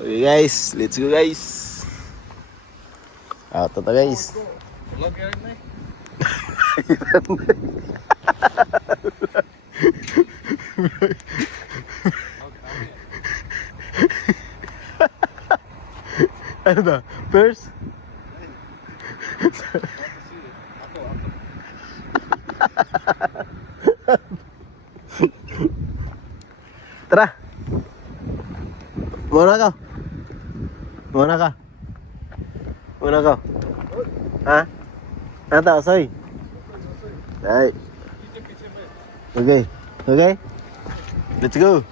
Okay guys, let's go guys. Out na guys. Vlog yan na Ano ba? First? Tara. Muna ka. Muna ka. Muna ka. Ha? Ata, soy. Ay. Okay. Okay? Let's go.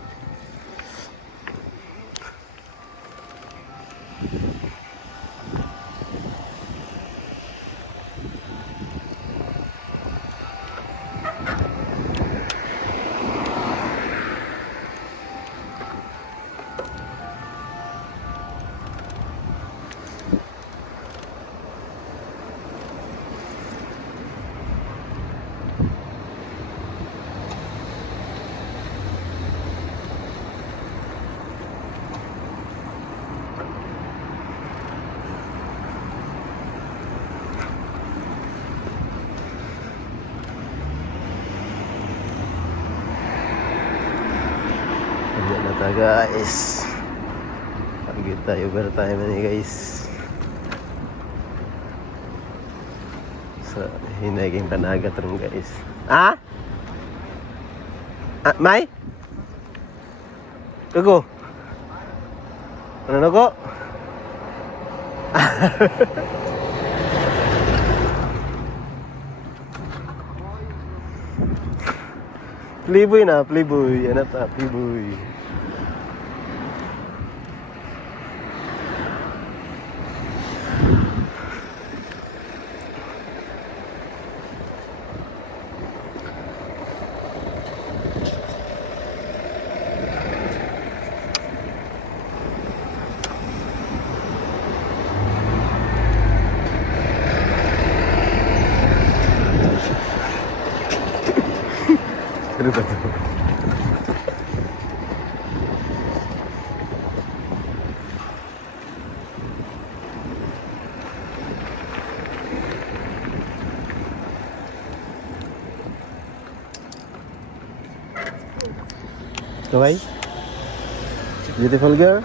Ayan na tayo guys. Pagod tayo, overtime na guys. So, hinaging panagat rin guys. Ah? Ah, May? Kugo? Ano na ko? Playboy na, playboy. Ano ta, playboy. Ano ba ito? Okay? Beautiful girl?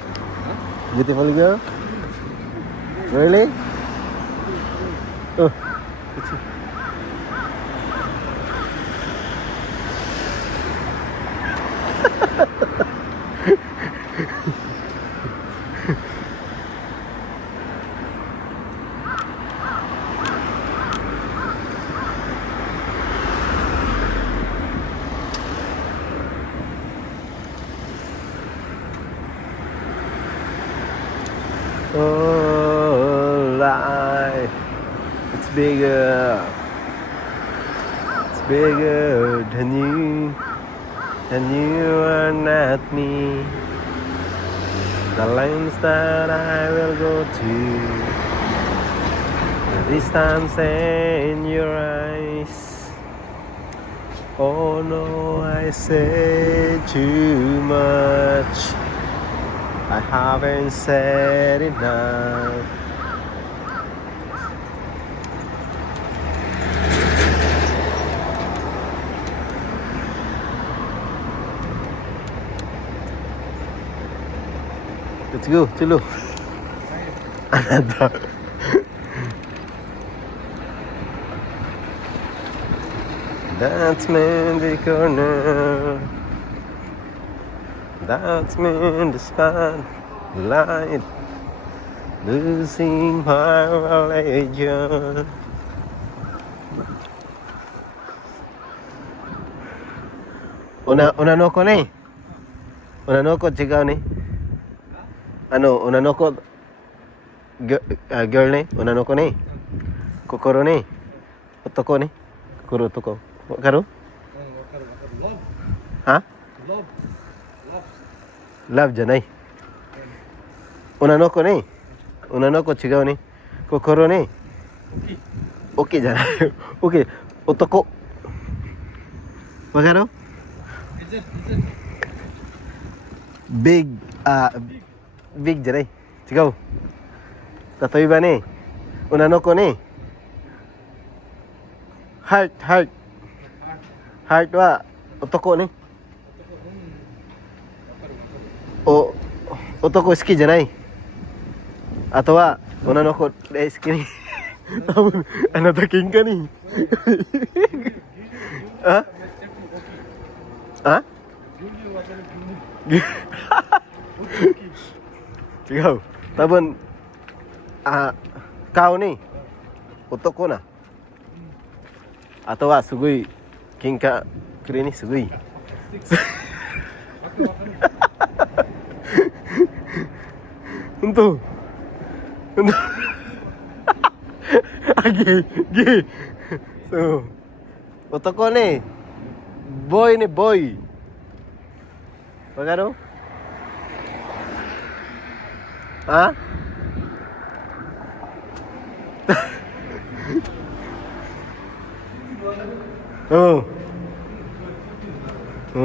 Beautiful girl? Really? Oh. Oh, life, it's bigger than you are not me. The lengths that I will go to, the distance in your eyes. Oh no, I say too much. I haven't said enough. Let's go, Chulu. Another. That's me in the corner. That's me in the spotlight, losing my religion. Una no ko ni. Una no ko chigaw ni. Ano, una no ko girl ni. Una no ko ni. Kokoro ni. Otoko ni. Kokoro otoko. Wakaru? Ha? Love janai. Una no ko ni. Una no ko chigaw ni. Kokoro ni. Okay janai. Okay. Otoko. Wakaru? Big bigじゃない。違う。例えばね、女の子ね、ハートは男ね。男好きじゃない。あとは女の子大好きに。多分あなた喧嘩に。ああ違う。多分顔に男な。あとはすごい喧嘩くれにすごい。本当。本当。ゲイ。そう。男ね、ボーイ。わかる？あ？うん。う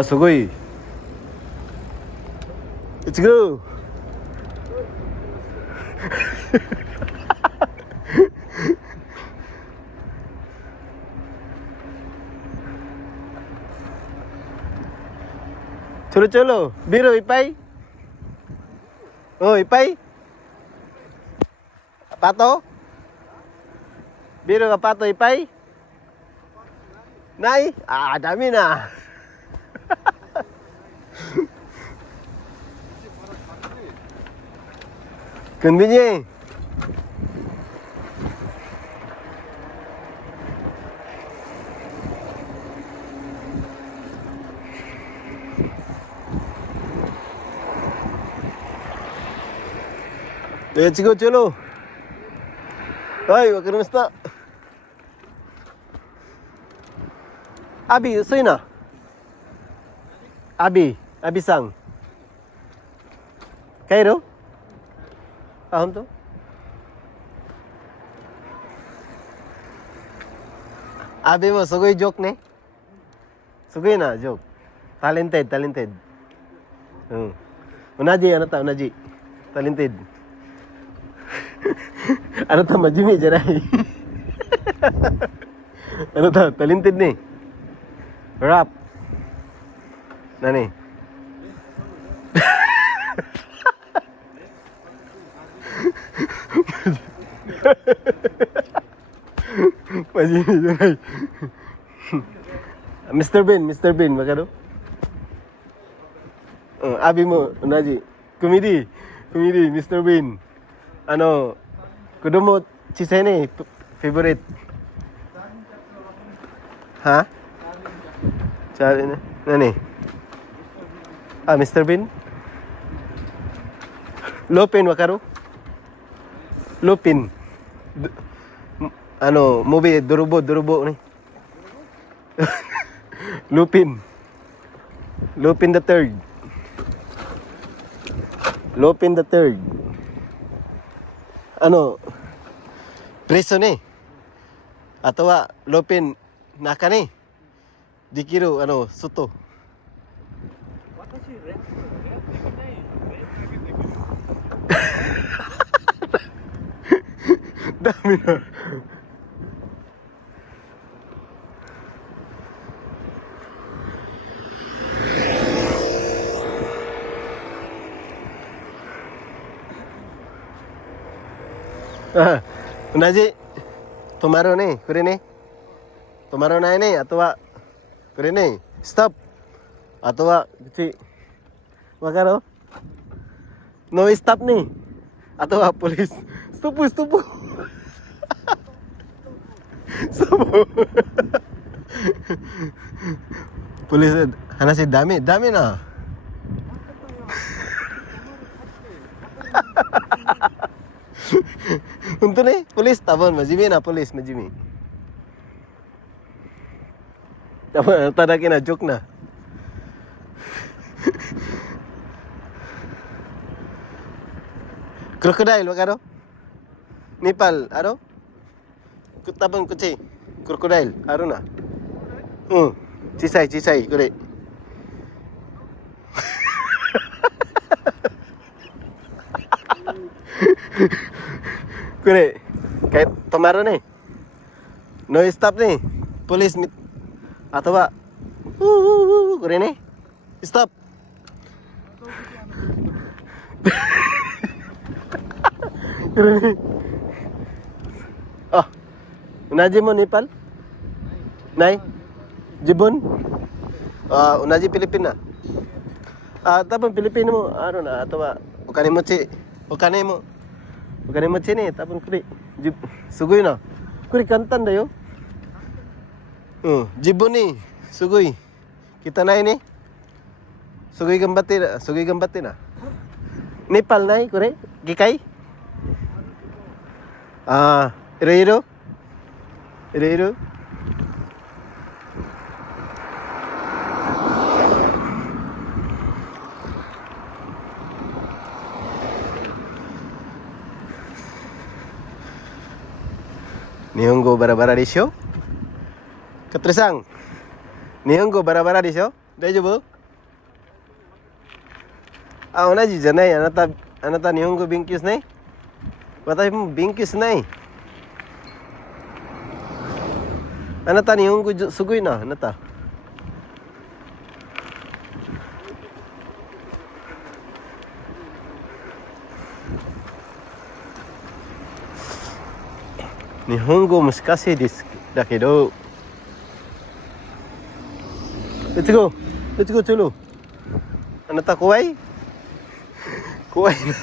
ん。すごい。Let's go! ちょろビールいっぱい。いっぱい。パトビールがパトいっぱいない。ダメな。Convenient. Let's go, cholo. Ay, wag ka na basta. Abi, usoy na. Abi-sang. Kairo? Ahon to? Abi mo, sugoy joke ne? Sugoy na, joke. Talented. Unaji. Talented. Ano ta, majimi janay. Ano ta, talented ni. Rap. Nani? Majimi janay. Mr. Bean, magkano? Abi mo, unaji. Comedy, Mr. Bean. Ano, kudomo chisay ni, favorite. Ha? Chari na. Nani? Mr. Bean? Lupin, wakaru? Lupin. Movie, Durubo ni. Lupin the Third. Preso ni. Ato wa Lupin naka ni. Dikiru suto. Dami na. Unaji, tomorrow ni, kure ni. Tomorrow na ni, ato wa kure ni. Stop. Ato wa wakaro? No stop ni. Ato wa police. Stop. Stop. Police hanashi dami na. Unto ni, police tabon, majimi na police, majimi. Tabon, tadaki na, joke na. Crocodile, wakaro? Nepal, aro? Tabon kuchi, crocodile, aro na. Chisai, kore. Kure, kahit tomorrow ni. No stop ni. Police meet. Atau ba? Kure ni. Stop. Kure ni. Oh. Unaji mo Nepal? Nay? Jibon? Unaji Pilipina? Tapos Pilipino mo, ano na, atau ba? Ukani mo chi ni, tapos kuri, sugoi na. Kuri kantan da yo. Jibon ni, sugoi. Kita na ini. Sugoi gambate na. Nepal na kuri, gikai. Iroiro. Nihongo bara-bara desho? Katri-san, Nihongo bara-bara desho? Daijoubu? Onaji janai. Anata Nihongo benkyou sunai? Watashi mo benkyou sunai. Anata Nihongo sugoi na, anata. Nihongo mushikashii desu. Dakedo. Let's go, cholo. Anata kowai? Kowai na.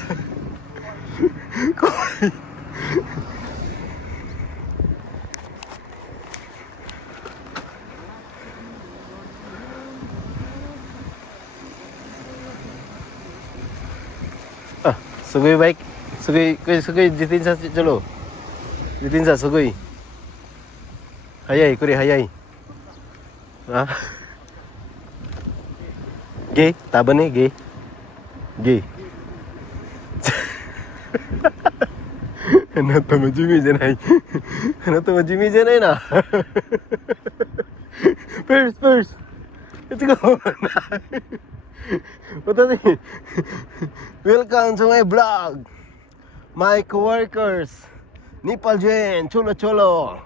Kowai. Sugoi baik. Sugoi zitensha cholo. Zitensha sugoi. Hayai, kore hayai. Gay, taban ni gay. Gay. Anata majimi janai. Anata majimi janai na. First. Let's go. Watashi. Welcome to my vlog. My coworkers. Nepal Jen, cholo.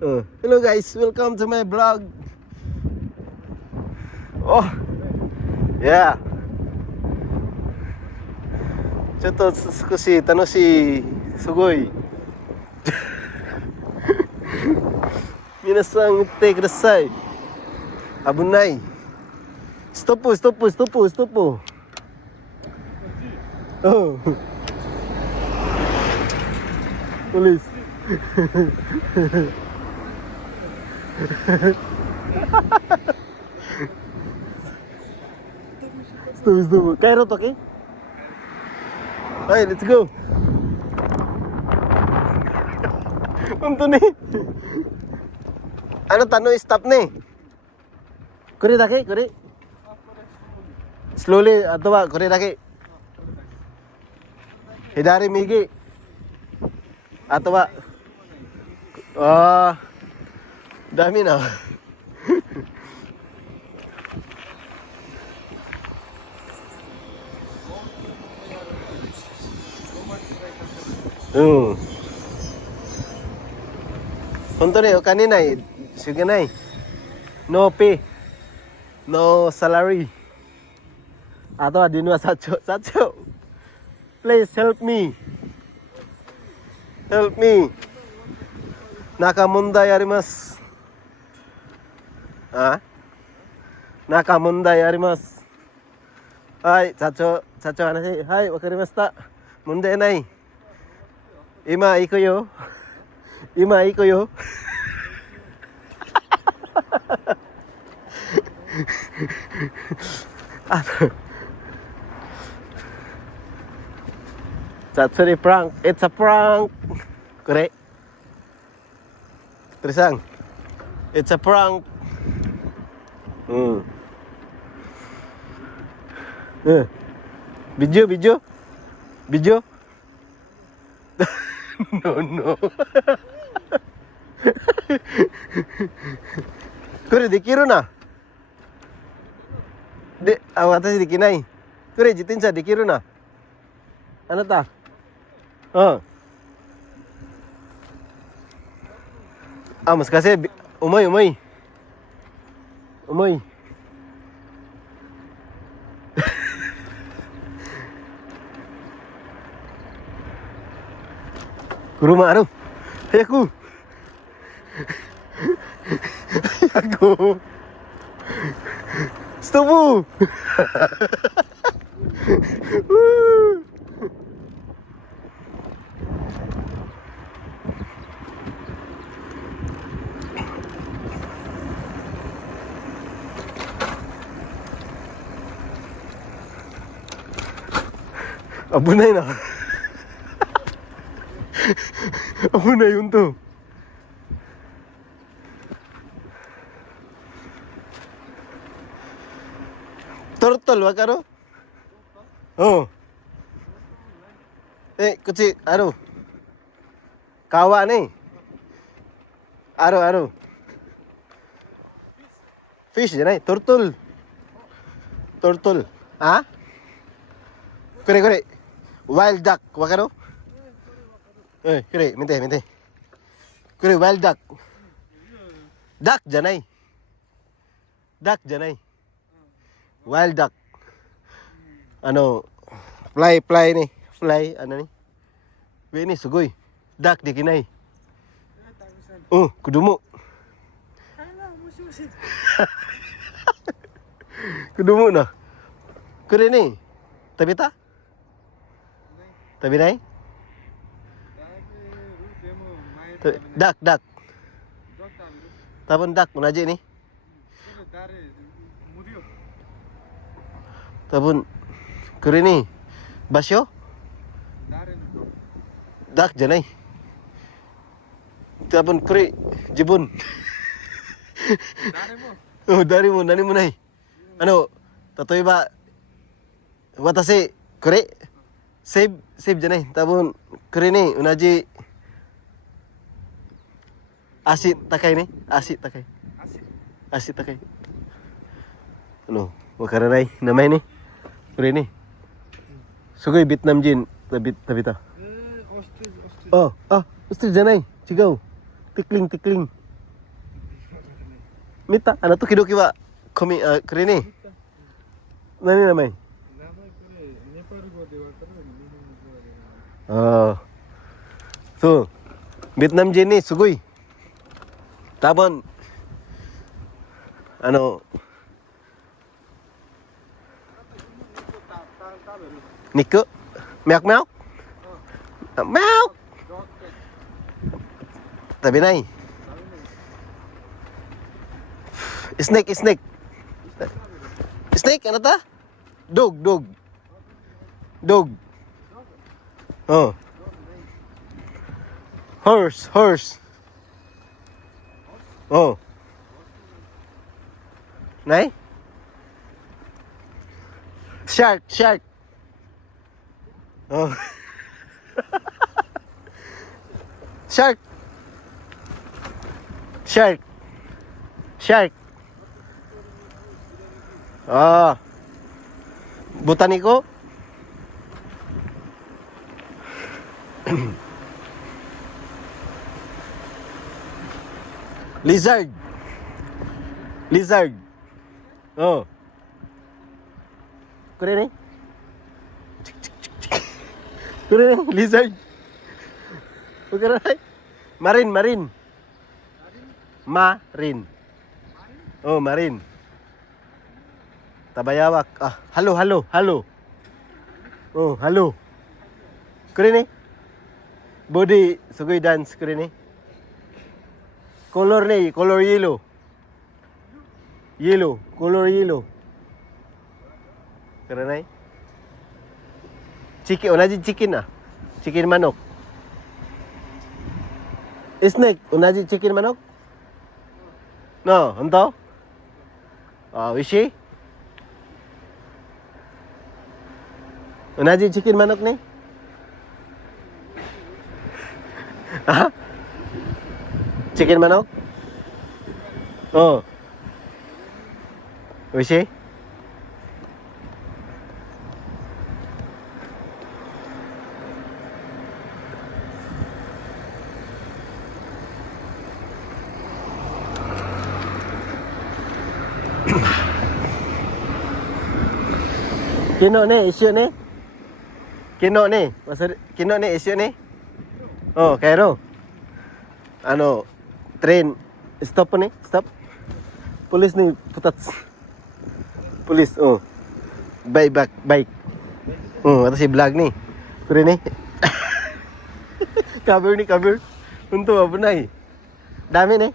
Hello guys, welcome to my vlog. Oh, yeah. ちょっと少し楽しい、すごい。皆さん見てください。危ない。ストップ。Polis. Stop. Kairo to ki? Hey, let's go. Unto ni. Ano tanong stop ni? Kore dake, kore. Slowly, atawa kore dake. Hidari migi. Atawa. Dami na. Honto ni, o kanina sige na. No pay. No salary. Atawa dinwa sacho. Please help me. Help me. Nakamondai arimasu. Nakamondai arimasu. Hai, sacho hanashi. Hai, wakarimashita. Mondai nai. Ima iko yo. Satsuri prank. It's a prank. Kore. Trisang. It's a prank. Video. No. Kore dekiru na. Watashi dekinai. Kore jitensha dekiru na. Ano ta? Oh. Mas kasi umoy. Umoy. Kuruma aduh. Aku. Aku. Stop. Abunay na. Abunay yun to. Turtle, wag ano? Oh. Kuchi, ano? Kawa ni. Aro. Fish janai, turtle. Turtle. Ah? Kore. Wild duck, wag ano? Kore, minte. Kore, wild duck. Duck janai. Wild duck. Ano, fly ni. Fly, ano ni? Ini sugoy. Duck di kinay. Kudumo. Kudumo na. Kure ni. Tabi ta? Tabi nai? Duck. Tapon duck, munaji ni. Tapon, kure ni. Basyo? Duck janay. Tapon kure, jibun. Dari mo nai. Ano, tatoy ba? Watase, kure. Save janay. Tapon, kure ni, unaji. Asit takay. Ano, wakaranay. Namay ni. Kure ni. Sugoy Vietnam jin. Tabi ta. Ostrich janay. Cigaw. Tikling. Mita, ano to kidoki wa komi kure ni. Nani namay? So, Vietnam jin ni sugoy. Tapon ano Nico? Meow. Meow. Tabi nai. Snake. Snake, ano ta? Dog. Oh. Horse. Oh. Nai? Shark. Oh. Shark. Botaniko. Lizard. Oh. Kure ni? Lizard. Kure ni? Marin. Oh, marin. Tabayawak. Halo. Oh, halo. Kure ni? Body sugoy dance kure ni. Color yellow. Color yellow. Kare nai? Unaji chicken na. Chicken manok. Snake, unaji chicken manok? No, honto? Wishi? Unaji chicken manok ni? Chicken manok? Oh. Wishi? Kino ni, issue ni? Kino ni? Kino ni, issue ni? Oh, Cairo. Ano, train. Stop po ni, stop. Police ni, putats. Police, oh. Bike. Oh, ato si vlog ni. Kuri ni. Cover. Unto, abunay. Dami ni.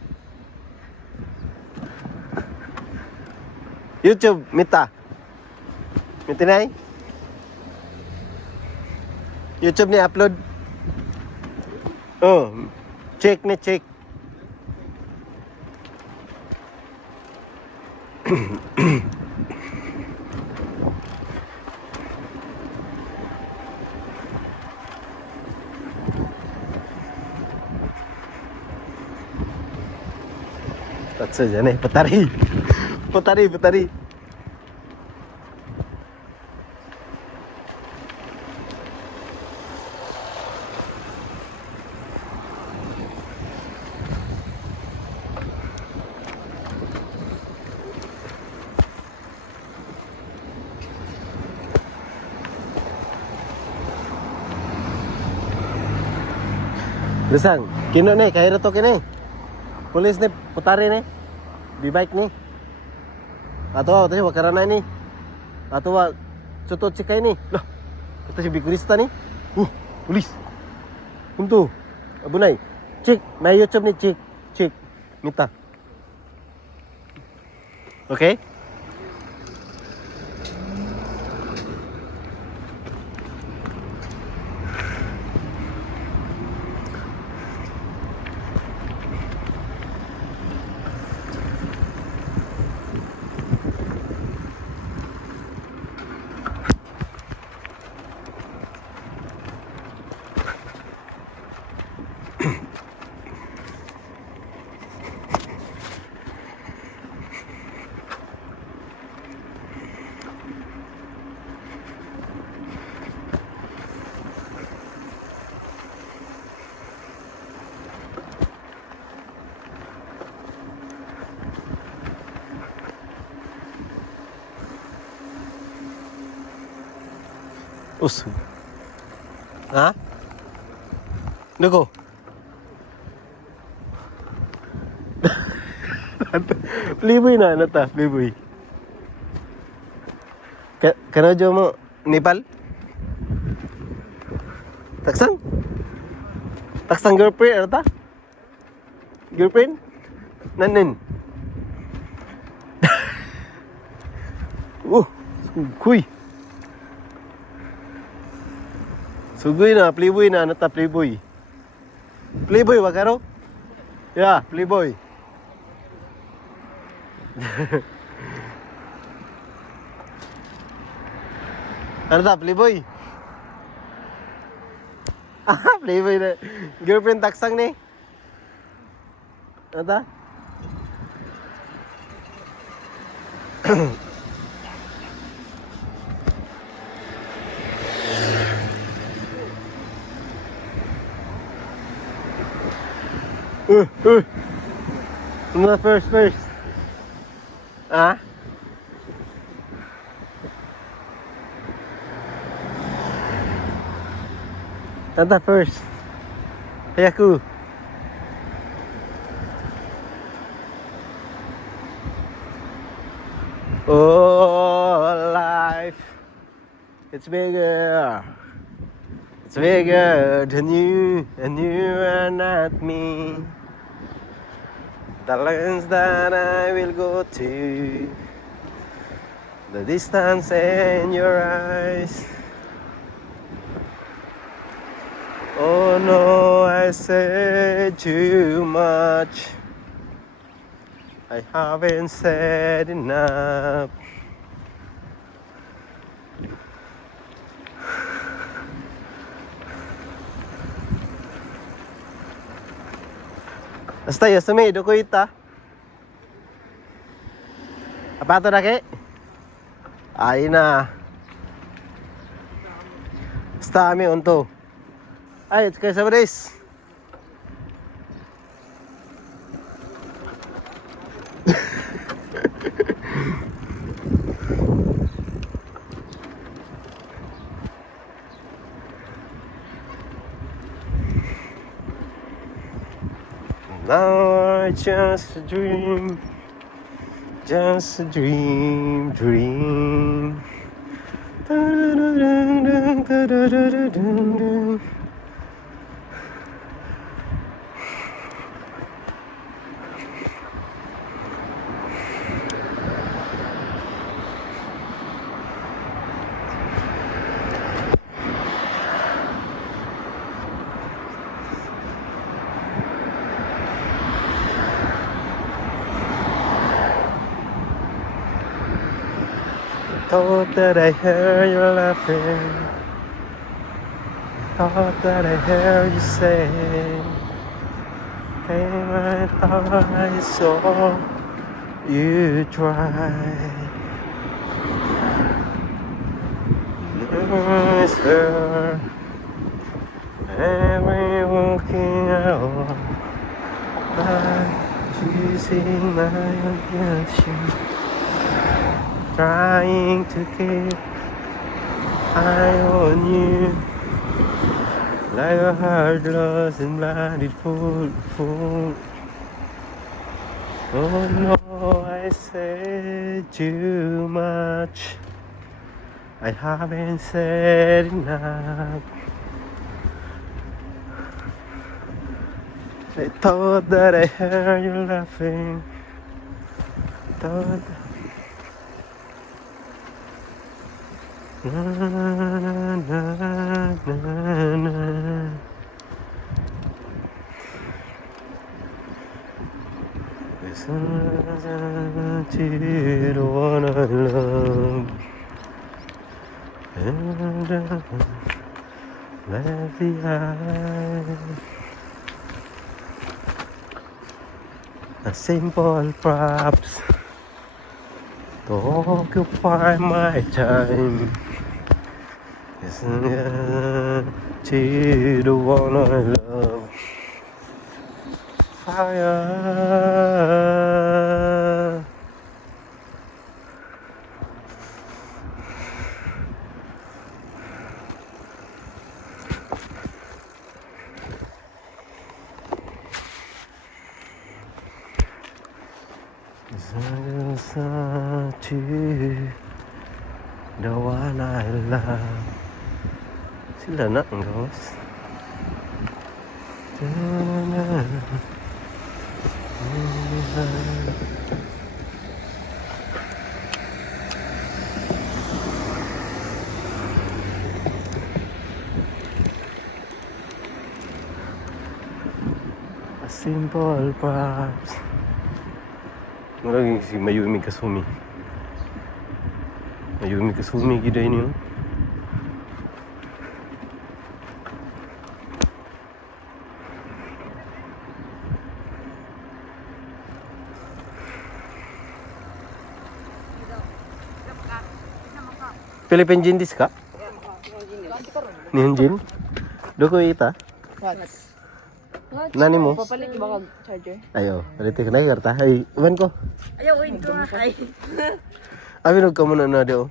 YouTube, Mita. Mitinay? YouTube ni upload. Oh, check. Tatsa dyan eh, Putari. Lusang, kino ni, kahiro to kini. Pulis ni, putari ni. Bike ni. Ato wa, tayo wakarana ni. Ato wa, sutot sikay ni. Lah, ito si bikurista ni. Pulis. Kunto, abunay. Cik, may YouTube ni, cik. Mita. Okay? Usog. Ha? Nako. Playboy na nata, playboy. Karajo mo Nepal? Taksang girlfriend ano ta? Girlfriend? Nanin. Kuy. Sugoy na, playboy na, ano ta, playboy. Playboy, wakaro? Yeah, playboy. Ano ta, playboy? Playboy na. Girlfriend taksang ni. Ano ta? Ano first? Ah? Tanta first. Kaya ko. Oh, life. It's bigger. It's bigger than you, and you are not me. The lengths that I will go to, the distance in your eyes. Oh no, I said too much. I haven't said enough. Hasta yasumi, doko ita. Apa to dake? Ay na. Hasta ami unto. Ay, kaya sabres. Now I just a dream. Just a dream, dream. Thought that I heard you laughing. Thought that I heard you say. And I thought I saw you try. Is there every walking out? I'm choosing my attention. Trying to keep eye on you, like a heart lost and blinded fool. Oh no, I said too much. I haven't said enough. I thought that I heard you laughing. Thought. Na, na, na, na. Listen to the one I love, and let the eyes, a simple props to occupy my time. Listen to the one I love. Fire. Listen to the one I love. Sila na ang gawas. A simple props. Murag si Mayumi Kasumi. Mayumi Kasumi gida ini. Philippine Jin desu ka? Nihon Jin? Doko ita? Nani mo? Papalit ba kag charger? Ayo, dito ka na karta. Ay, iwan ko. Ayaw, wait ko nga kay. Abinog ka muna na dio.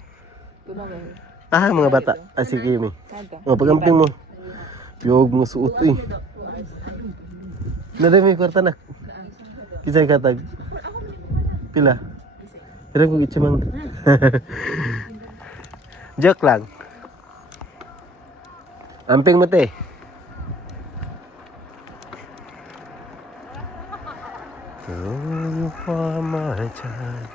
Ah, mga bata. Ah, sige mi. O, pagamping mo. Piyog mo suot eh. Naday may kwarta na. Kisay katag. Pila? Pero kung itsimang. Joke lang. Amping mo te. You are my child.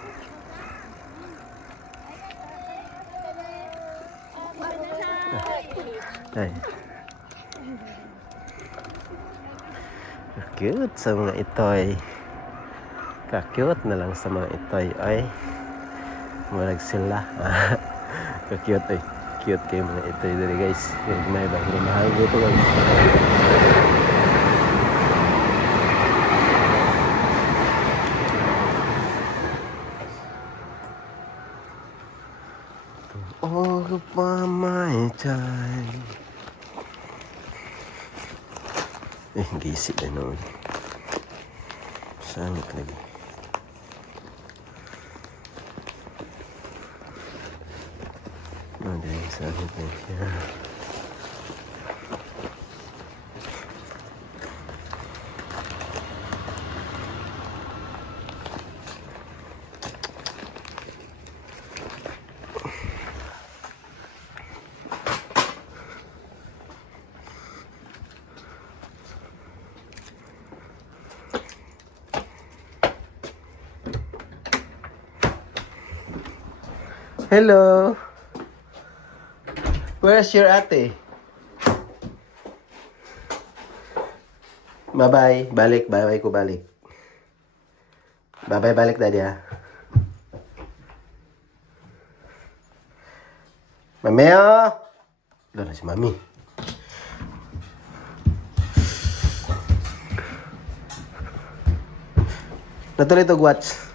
Ay. Cute sa mga itoy. Ka-cute na lang sa mga itoy. Ay. Marag sila. Ka-cute eh. Cute kayo mga itoy dali guys. May bang mahal dito guys. Oh, pa my time. Gisip na noon. Sangit lagi. Ada yang sangit na siya. Hello. Where's your ate? Bye-bye. Balik. Bye-bye ko balik. Bye-bye balik, Daddy, ha? Mameo! Wala na si Mami. Natuloy to watch.